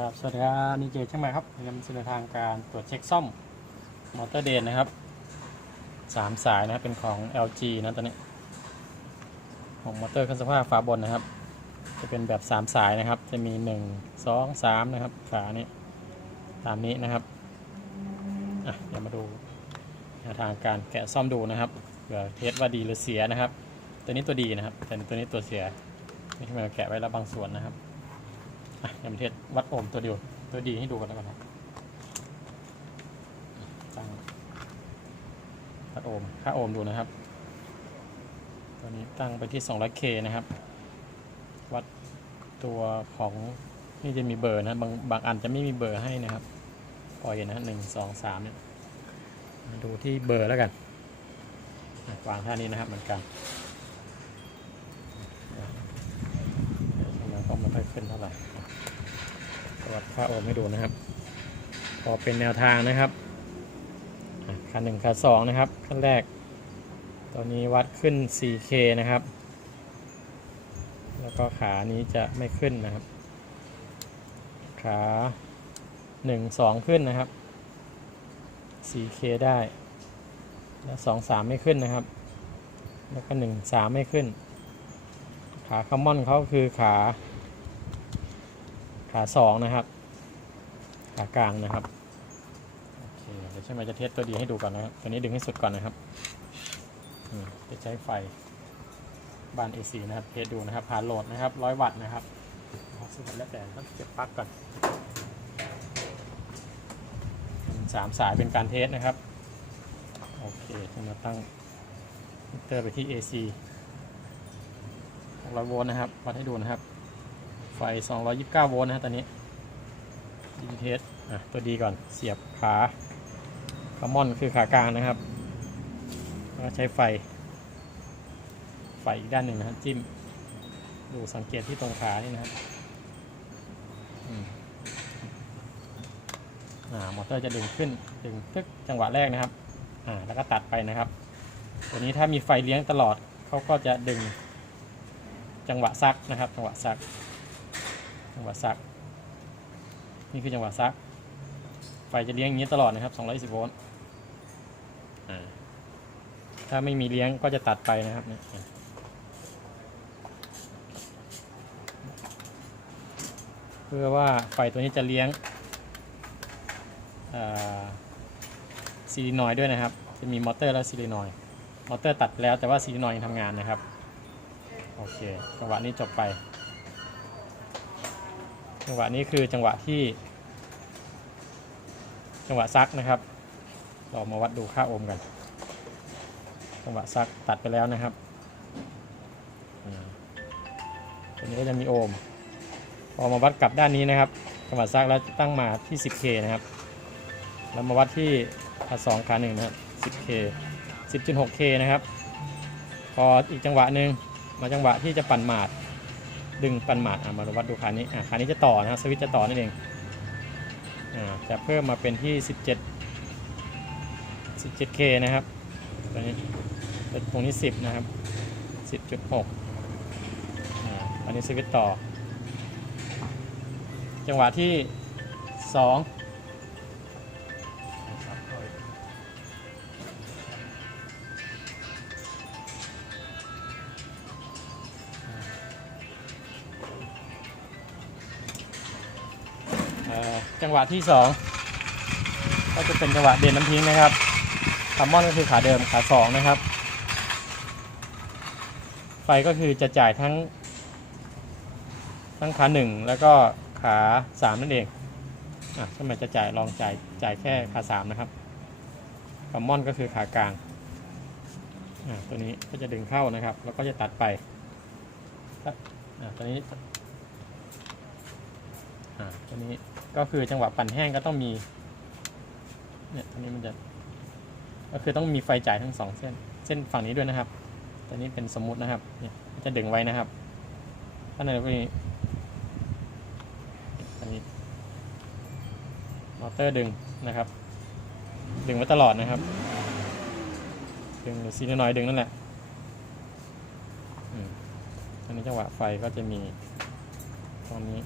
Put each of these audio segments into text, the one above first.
ครับ สวัสดีครับ นี่เจช่างใหม่ครับนำเสนอทางการตรวจเช็คซ่อม มอเตอร์เดนนะครับสามสายนะเป็นของ LG นะตัวนี้ของมอเตอร์เครื่องสภาพฝาบนนะครับ จะเป็นแบบสามสายนะครับ จะมีหนึ่งสองสามนะครับขานี้ตามนี้นะครับอะเดี๋ยวมาดูทางการแกะซ่อมดูนะครับเผื่อเทสว่าดีหรือเสียนะครับ ตัวนี้ตัวดีนะครับ แต่ตัวนี้ตัวเสียนี่ที่มาแกะไว้แล้วบางส่วนนะครับ เดี๋ยวมาเทสวัดโอห์มตัวเดียวตัวดีให้ดูกันแล้วกันครับตั้งวัดโอห์มค่าโอห์มดูนะครับ ตัวนี้ตั้งไปที่ 200K นะครับ วัดตัวของนี่จะมีเบอร์นะบางบางอันจะไม่มีเบอร์ให้นะครับ ปล่อยนะหนึ่งสองสามเนี่ยดูที่เบอร์แล้วกันวางท่านี้นะครับเหมือนกันยังต้องไม่ค่อยขึ้นเท่าไหร่ วัด ค่าโอห์มให้ดูนะครับ พอเป็นแนวทางนะครับอะคันหนึ่งคันสองนะครับขั้นแรก ตอนนี้วัดขึ้น 4K นะครับ แล้วก็ขานี้จะไม่ขึ้นนะครับ ขา 1 2 ขึ้นนะครับ 4K ได้ แล้ว 2 3 ไม่ขึ้นนะครับ แล้วก็ 1 3 ไม่ขึ้น ขาคัมมอนเขาคือขา ขาสองนะครับ ขากลางนะครับโอเคเดี๋ยวใช่ไหมจะเทสตัวดีให้ดูก่อนนะครับตัวนี้ดึงให้สุดก่อนนะครับจะใช้ไฟบาน AC นะครับเทสดูนะครับผ่านโหลดนะครับร้อยวัตต์นะครับสุดแล้วแต่ต้องเก็บปลั๊กก่อนเป็นสามสายเป็นการเทสนะครับโอเคจะมาตั้งมิเตอร์ไปที่ AC 600โวลต์นะครับวัดให้ดูนะครับ ไฟ 229 โวลต์นะฮะตอนนี้ ดีเทสอะตัวดีก่อนเสียบขาคาร์มอนคือขากลางนะครับแล้วใช้ไฟ ไฟอีกด้านหนึ่งนะฮะจิ้ม ดูสังเกตที่ตรงขานี่นะครับอ่ามอเตอร์จะดึงขึ้นดึงตึกจังหวะแรกนะครับอ่าแล้วก็ตัดไปนะครับ ตัวนี้ถ้ามีไฟเลี้ยงตลอดเขาก็จะดึงจังหวะซักนะครับ จังหวะซัก จังหวะซัก นี่คือจังหวะซัก ไฟจะเลี้ยงอย่างนี้ตลอดนะครับ 210 โวลต์อ่าถ้าไม่มีเลี้ยงก็จะตัดไปนะครับเนี่ยเพื่อว่าไฟตัวนี้จะเลี้ยงซีรีนอยด์ด้วยนะครับ จะมีมอเตอร์และซีรีนอยด์มอเตอร์ตัดไปแล้วแต่ว่าซีรีนอยด์ยังทำงานนะครับ โอเคจังหวะนี้จบไป จังหวะนี้คือจังหวะที่ จังหวะซักนะครับ เรามาวัดดูค่าโอห์มกัน จังหวะซักตัดไปแล้วนะครับอ่าตัวนี้ก็จะมีโอห์มพอมาวัดกลับด้านนี้นะครับ จังหวะซักแล้วตั้งมาที่ 10K นะครับ แล้วมาวัดที่ขาสองขาหนึ่งนะครับ 10K 10.6K นะครับ พออีกจังหวะหนึ่งมาจังหวะที่จะปั่นหมาด ดึงปันหมาดอะมาวัดดูคันี้อะขานี้จะต่อนะครับสวิตจะต่อนั่นเองอ่าจะเพิ่มมาเป็นที่ 17 17K นะครับตรงนี้ตรงนี้ 10 นะครับ 10.6อ่าอันนี้สวิตต่อ จังหวะที่ 2 หวะที่2ก็จะเป็นจังหวะเด่นน้ำทิ้งนะครับคัมมอนก็คือขาเดิมขา2นะครับ ไฟก็คือจะจ่ายทั้ง ทั้งขา1แล้วก็ขา3นั่นเองอะทำไมจะจ่ายลองจ่ายจ่ายแค่ขา3นะครับคัมมอนก็คือขากลางอะตัวนี้ก็จะดึงเข้านะครับ แล้วก็จะตัดไปอะตัวนี้อ่าตัวนี้ ก็คือจังหวะปั่นแห้งก็ต้องมี เนี่ยตัวนี้มันจะ ก็คือต้องมีไฟจ่ายทั้งสองเส้น เส้นฝั่งนี้ด้วยนะครับตัวนี้เป็นสมมุตินะครับ เนี่ยจะดึงไว้นะครับถ้าในตรงนี้อันนี้มอเตอร์ดึงนะครับ ดึงไว้ตลอดนะครับ ดึงหรือซีน้อยด์ดึงนั่นแหละอืมอันนี้จังหวะไฟก็จะมีตรงนี้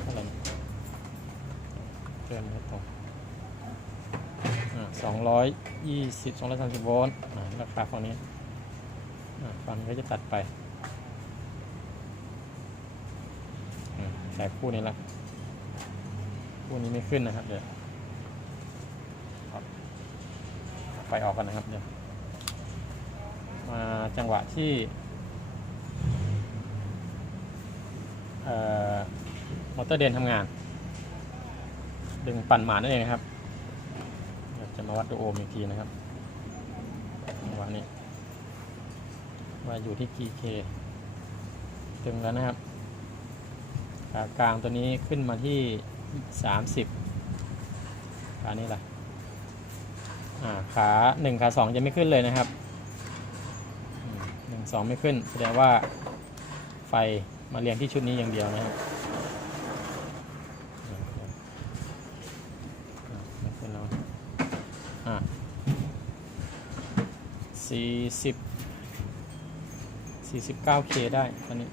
เท่าไหร่ เตือนไม่ตรงสองร้อยยี่สิบสองร้อยสามสิบโวลต์ราคาฝั่งนี้อ่าฝั่งนี้ก็จะตัดไปแต่คู่นี้ละคู่นี้ไม่ขึ้นนะครับเดี๋ยวไฟออกกันนะครับเดี๋ยวมาจังหวะที่มอเตอร์เดนทำงาน ดึงปั่นหมานั่นเองนะครับจะมาวัดดูโอห์มอีกทีนะครับจังหวะนี้ว่าอยู่ที่กี่เคตึงแล้วนะครับขากลางตัวนี้ขึ้นมาที่ 30ขานี้ล่ะอ่าขาหนึ่งขาสองจะไม่ขึ้นเลยนะครับอืมหนึ่งสองไม่ขึ้นแสดงว่าไฟมาเรียงที่ชุดนี้อย่างเดียวนะครับ 40 49K ได้ตอนนี้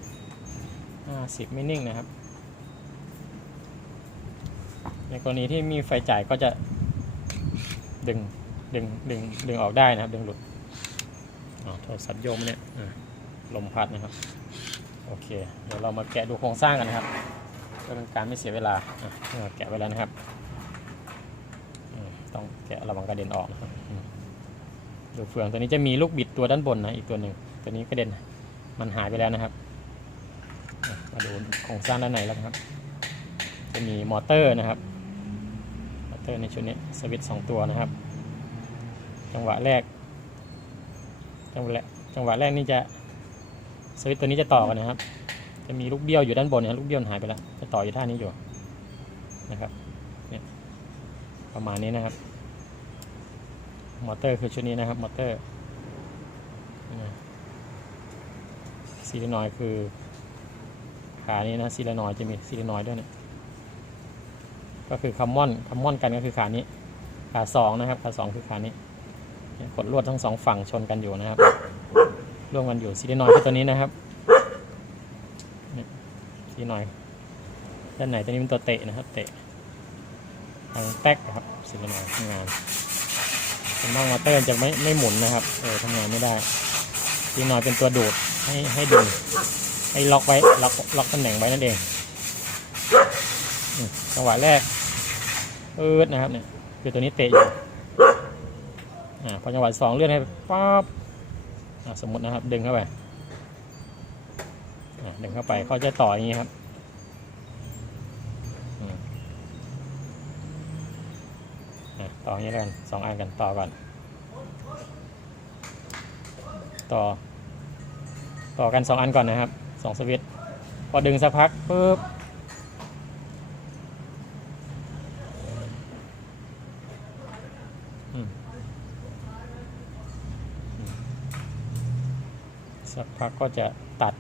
50 ไม่นิ่งนะครับ ในกรณีที่มีไฟจ่ายก็จะดึง ดึง ดึง ดึงออกได้นะครับ ดึงหลุดอ๋อโทรศัพท์โยมเนี่ยลมพัดนะครับ โอเค เดี๋ยวเรามาแกะดูโครงสร้างกันนะครับเพื่อเป็นการไม่เสียเวลาแกะไวแล้วนะครับ ต้องแกะระวังกระเด็นออกนะครับ ดูเฟืองตัวนี้จะมีลูกบิดตัวด้านบนนะอีกตัวหนึ่งตัวนี้กระเด็นมันหายไปแล้วนะครับ มาดูโครงสร้างด้านในแล้วครับ จะมีมอเตอร์นะครับ มอเตอร์ในชุดนี้สวิตช์สองตัวนะครับ จังหวะแรก จังหวะแรกจังหวะแรกนี่จะสวิตช์ตัวนี้จะต่อกันนะครับ จะมีลูกเบี้ยวอยู่ด้านบนนะลูกเบี้ยวหายไปแล้ว จะต่ออยู่ท่านี้อยู่นะครับ เนี่ยประมาณนี้นะครับ มอเตอร์คือชุดนี้นะครับ มอเตอร์ซีลินอยคือ ขานี้นะซีลินอยจะมีซีลินอยด้วยเนี่ยก็คือคัมมอนคัมมอนกันก็คือขานี้ ขาสองนะครับ ขาสองคือขานี้กดลวดทั้งสองฝั่งชนกันอยู่นะครับร่วมกันอยู่ซีลินอยคือตัวนี้นะครับซีลินอยด้านไหนตัวนี้เป็นตัวเตะนะครับ เตะทางแป๊กนะครับซีลินอยทำงาน ส่วนมากมอเตอร์จะไม่ไม่หมุนนะครับเออทำงานไม่ได้ซีนอยเป็นตัวดูดให้ให้ดึงให้ล็อกไว้ล็อกล็อกตำแหน่งไว้นั่นเองจังหวะแรกอืดนะครับเนี่ยคือตัวนี้เตะอยู่อ่าพอจังหวะสองเลื่อนให้ป๊บอ่าสมมตินะครับ ดึงเข้าไปอ่าดึงเข้าไปเขาจะต่ออย่างนี้ครับอืมอ่า ต่ออย่างนี้แล้วกันสองอันกันต่อก่อน ต่อ ต่อกันสองอันก่อนนะครับสองสวิตช์พอดึงสักพักปุ๊บสักพักก็จะตัด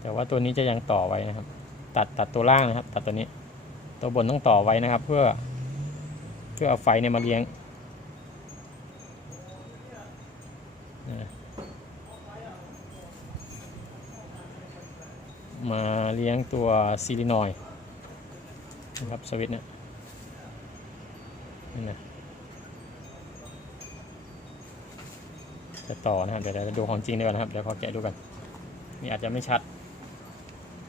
แต่ว่าตัวนี้จะยังต่อไว้นะครับ ตัดตัดตัวล่างนะครับ ตัดตัวนี้ ตัวบนต้องต่อไว้นะครับ เพื่อ พื่อเอาไฟเนี่ยมาเลี้ยงมาเลี้ยงตัวซีลินอยนะครับสวิตเนี่ยนี่นะจะต่อนะครับเดี๋ยวเราดูของจริงดีกว่านะครับเดี๋ยวขอแกะดูกันนี่อาจจะไม่ชัด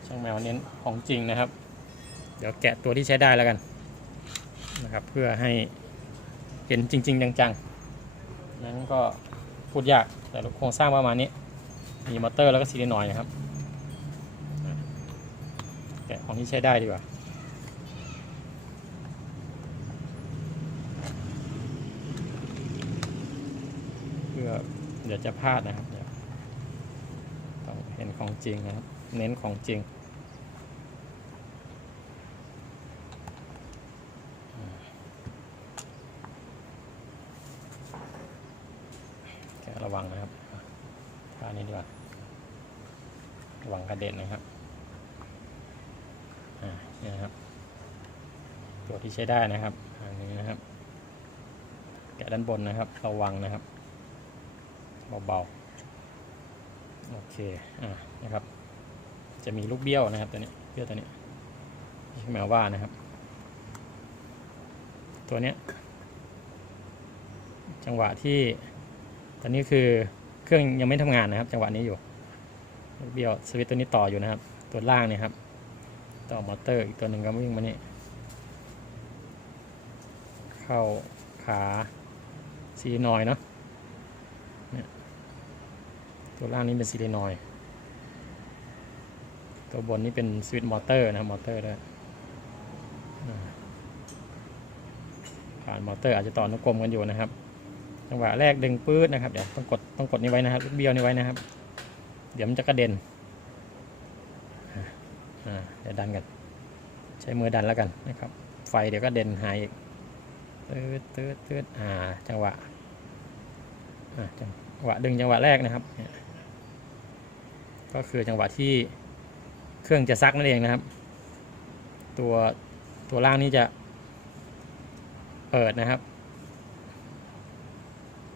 ช่างแมวเน้นของจริงนะครับ เดี๋ยวแกะตัวที่ใช้ได้แล้วกัน นะครับ เพื่อให้เห็นจริง ๆ จังๆ นั้นก็พูดยากแต่โครงสร้างประมาณนี้ มีมอเตอร์แล้วก็ซีลินอยนะครับแกะของที่ใช้ได้ดีกว่าเพื่อเดี๋ยวจะพลาดนะครับต้องเห็นของจริงนะครับ เน้นของจริงอ่าแก ระวังนะครับท่านี้ดีกว่าระวังกระเด็นนะครับอ่านี่นะครับตัวที่ใช้ได้นะครับอันนี้นะครับ แกะด้านบนนะครับ ระวังนะครับเบาๆโอเคอ่านะครับ จะมีลูกเบี้ยวนะครับตัวนี้เบี้ยวตัวนี้ที่แมวว่านะครับ ตัวเนี้ยจังหวะที่ ตอนนี้คือเครื่องยังไม่ทำงานนะครับ จังหวะนี้อยู่เบี้ยวสวิตตัวนี้ต่ออยู่นะครับ ตัวล่างเนี่ยครับ ต่อมอเตอร์อีกตัวหนึ่งก็วิ่งมานี่เข้าขาซีนอยเนาะเนี่ยตัวล่างนี้เป็นซีนอยตัวบนนี้เป็นสวิตมอเตอร์นะครับมอเตอร์ด้วยผ่านมอเตอร์อาจจะต่อนุกลมกันอยู่นะครับ จังหวะแรกดึงปื๊ดนะครับเดี๋ยวต้องกดต้องกดนี้ไว้นะครับลูกเบี้ยวนี้ไว้นะครับ เดี๋ยวมันจะกระเด็นเดี๋ยวดันกัน ใช้มือดันแล้วกันนะครับ ไฟเดี๋ยวก็เด่นหายอีกตืดตืดตืดอ่าจังหวะอ่าจังหวะดึงจังหวะแรกนะครับ ก็คือจังหวะที่เครื่องจะซักนั่นเองนะครับ ตัวตัวล่างนี้จะเปิดนะครับ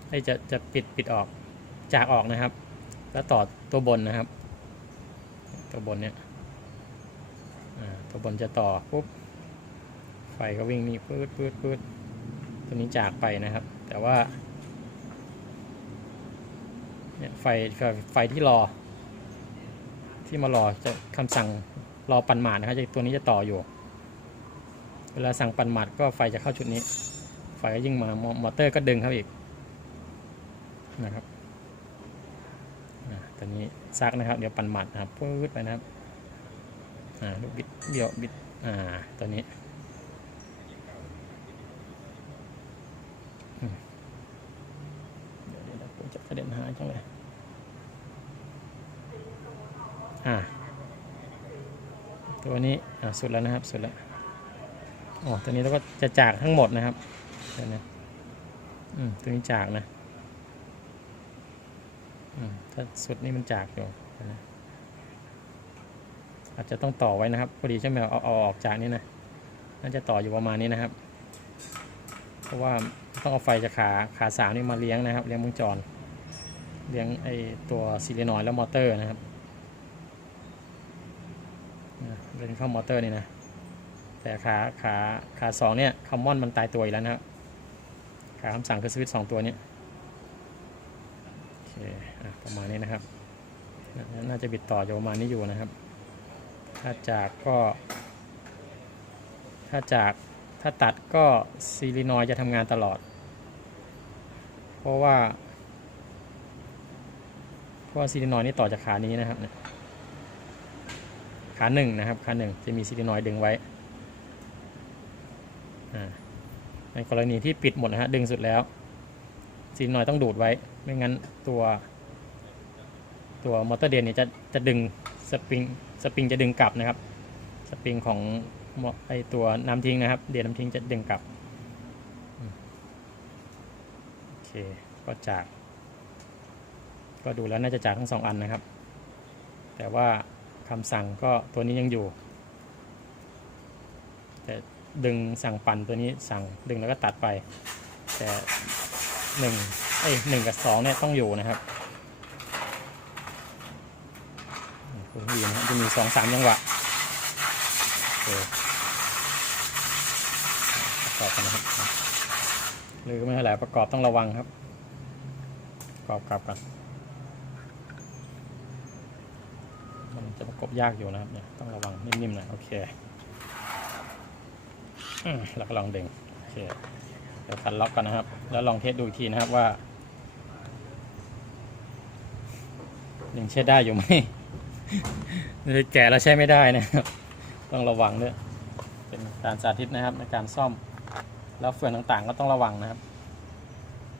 ไอ้จะจะปิดปิดออกจากออกนะครับ แล้วต่อตัวบนนะครับ ตัวบนเนี่ยตัวบนจะต่อปุ๊บไฟก็วิ่งนี่ปื๊ดปื๊ดปื๊ดตัวนี้จากไปนะครับ แต่ว่าเนี่ยไฟไฟไฟที่รอ ที่มารอจะคำสั่งรอปั่นหมาดนะครับจะตัวนี้จะต่ออยู่ เวลาสั่งปั่นหมาดก็ไฟจะเข้าชุดนี้ ไฟก็ยิ่งมามอเตอร์ก็ดึงเข้าอีก นะครับตัวนี้ซักนะครับ เดี๋ยวปั่นหมัดนะครับปื๊ดไปนะครับอ่าลูกบิดเดี่ยวบิดอ่าตัวนี้เดี๋ยวเดี๋ยวผมจะกระเด็นหายจังเลยอ่าตัวนี้อ่าสุดแล้วนะครับสุดแล้วอ๋อตัวนี้แล้วก็จะจากทั้งหมดนะครับเดี๋ยวนะอืมตัวนี้จากนะ ถ้าสุดนี่มันจากอยู่นะอาจจะต้องต่อไว้นะครับพอดีใช่ไหมเอาเอาออกจากนี่นะน่าจะต่ออยู่ประมาณนี้นะครับ เพราะว่าต้องเอาไฟจากขาขาสามนี่มาเลี้ยงนะครับ เลี้ยงวงจร เลี้ยงไอตัวซีเรนอยและมอเตอร์นะครับเดินเข้ามอเตอร์นี่นะแต่ขาขาขาสองเนี่ยคอมมอนมันตายตัวอีกแล้วนะครับขาคำสั่งคือสวิตช์สองตัวเนี้ คประมาณนี้นะครับ น่าจะบิดต่ออยู่ประมาณนี้อยู่นะครับ ถ้าจากก็ ถ้าจากถ้าตัดก็ซีรีนอยจะทำงานตลอด เพราะว่า เพราะว่าซีรีนอยนี่ต่อจากขานี้นะครับขาหนึ่งนะครับขาหนึ่งจะมีซีรีนอยดึงไว้ในกรณีที่ปิดหมดนะฮะดึงสุดแล้ว ซีรีนอยต้องดูดไว้ ไม่งั้นตัว ตัวมอเตอร์เดนเนี่ยจะจะดึงสปริงสปริงจะดึงกลับนะครับ สปริงของไอตัวน้ำทิ้งนะครับ เดนน้ำทิ้งจะดึงกลับโอเคก็จาก ก็ดูแล้วน่าจะจากทั้งสองอันนะครับ แต่ว่าคำสั่งก็ตัวนี้ยังอยู่แต่ดึงสั่งปั่นตัวนี้สั่งดึงแล้วก็ตัดไป แต่ หนึ่งเอ้หนึ่งกับสองเนี่ยต้องอยู่นะครับคุณดีนะจะมีสองสามจังหวะโอเคประกอบกันนะครับหรือไม่เท่าไหร่ประกอบต้องระวังครับ ประกอบกลับกันมันจะประกอบยากอยู่นะครับเนี่ยต้องระวังนิ่มๆน่อยโอเคอแล้วก็ลองเดึงโอเค เดี๋ยวคันล็อกกันนะครับ แล้วลองเทสดูอีกทีนะครับว่ายังใช้ได้อยู่ไหมแก่แล้วใช้ไม่ได้นะครับ ต้องระวังด้วยเป็นการสาธิตนะครับในการซ่อม แล้วเฟืองต่างๆ ก็ต้องระวังนะครับ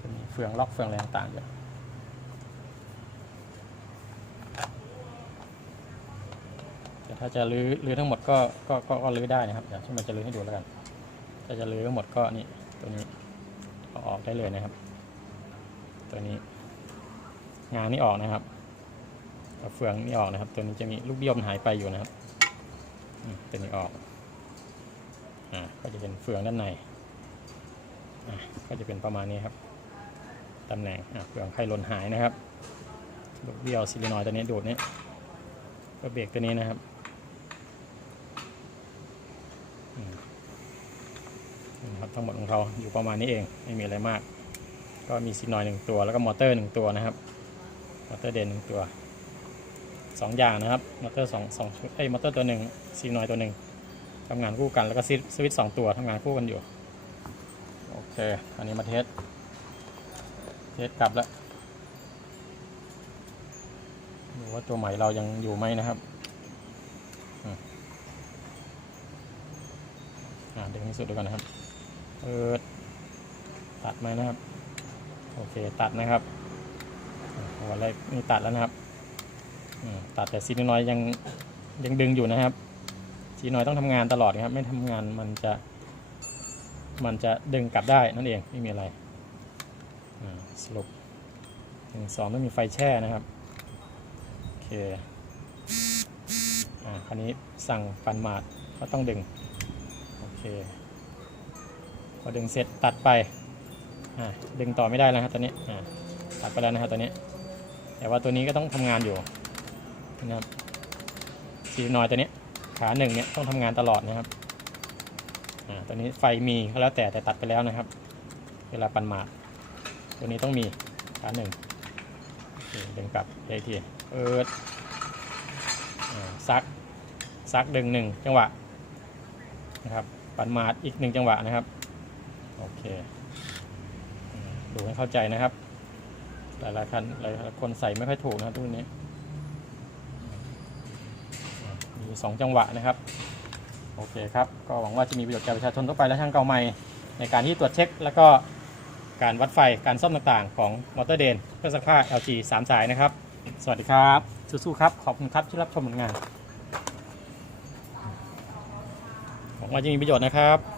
จะมีเฟืองล็อกเฟืองอะไรต่างๆอยู่แต่ถ้าจะรื้อรื้อทั้งหมดก็ก็ก็ก็รื้อได้นะครับเดี๋ยวช่วยมาจะรื้อให้ดูแล้วกันถ้าจะรื้อทั้งหมดก็นี่ ตัวนี้เอาออกได้เลยนะครับ ตัวนี้ งานนี้ออกนะครับเอาเฟืองนี่ออกนะครับ ตัวนี้จะมีลูกเบี้ยวมันหายไปอยู่นะครับตัวนี้ออกอ่าก็จะเป็นเฟืองด้านในอ่าก็จะเป็นประมาณนี้ครับตำแหน่งอ่าเฟืองไขลนหายนะครับลูกเบี้ยวซิลินอยด์ตัวนี้ดูดนี้ก็เบรกตัวนี้นะครับ นะครับทั้งหมดของเขาอยู่ประมาณนี้เองไม่มีอะไรมาก ก็มีซีนอยหนึ่งตัว แล้วก็มอเตอร์หนึ่งตัวนะครับมอเตอร์เดนหนึ่งตัวสองอย่างนะครับมอเตอร์สองสองชุดเอ้ยมอเตอร์ตัวหนึ่งซีนอยตัวหนึ่งทำงานคู่กันแล้วก็สวิตช์สองตัวทำงานคู่กันอยู่โอเคอันนี้มาเทสเทสกลับแล้วดูว่าตัวใหม่เรายังอยู่ไหมนะครับอืมอ่าดึงให้สุดดูก่อนนะครับ เปิดตัดไหมนะครับ โอเคตัดนะครับอ่าหัวอะไรนี่ตัดแล้วนะครับตัดแต่ซีน้อยยังยังดึงอยู่นะครับซีน้อยต้องทำงานตลอดนะครับ ไม่ทำงานมันจะ มันจะดึงกลับได้นั่นเองไม่มีอะไรสรุปหนึ่งสองต้องมีไฟแช่นะครับโอเคอ่าคันนี้สั่งปันมาดก็ต้องดึงโอเค พอดึงเสร็จตัดไปดึงต่อไม่ได้แล้วครับตอนนี้ตัดไปแล้วนะครับตอนนี้ แต่ว่าตัวนี้ก็ต้องทำงานอยู่นะครับซีนอยตัวนี้ขาหนึ่งเนี่ยต้องทำงานตลอดนะครับตัวนี้ไฟมีก็แล้วแต่แต่ตัดไปแล้วนะครับ เวลาปันหมาดตัวนี้ต้องมีขาหนึ่งดึงกลับได้ทีเอิดอ่าซักซักดึงหนึ่งจังหวะนะครับปันหมาดอีกหนึ่งจังหวะนะครับ อเค ดูให้เข้าใจนะครับ หลายๆคันหลายคนใส่ไม่ค่อยถูกนะรับตัวนี้ มีสองจังหวะนะครับ โอเคครับ ก็หวังว่าจะมีประโยชน์แก่ประชาชนทั่วไปและช่างเก่าใหม่ ในการที่ตรวจเช็ค แล้วก็การวัดไฟ การซ่อมต่างๆ ของมอเตอร์เดนเครื่องซักผ้า LG 3 สายนะครับ สวัสดีครับ สู้ๆครับ ขอบคุณครับที่รับชมผลงานหวังว่าจะมีประโยชน์นะครับ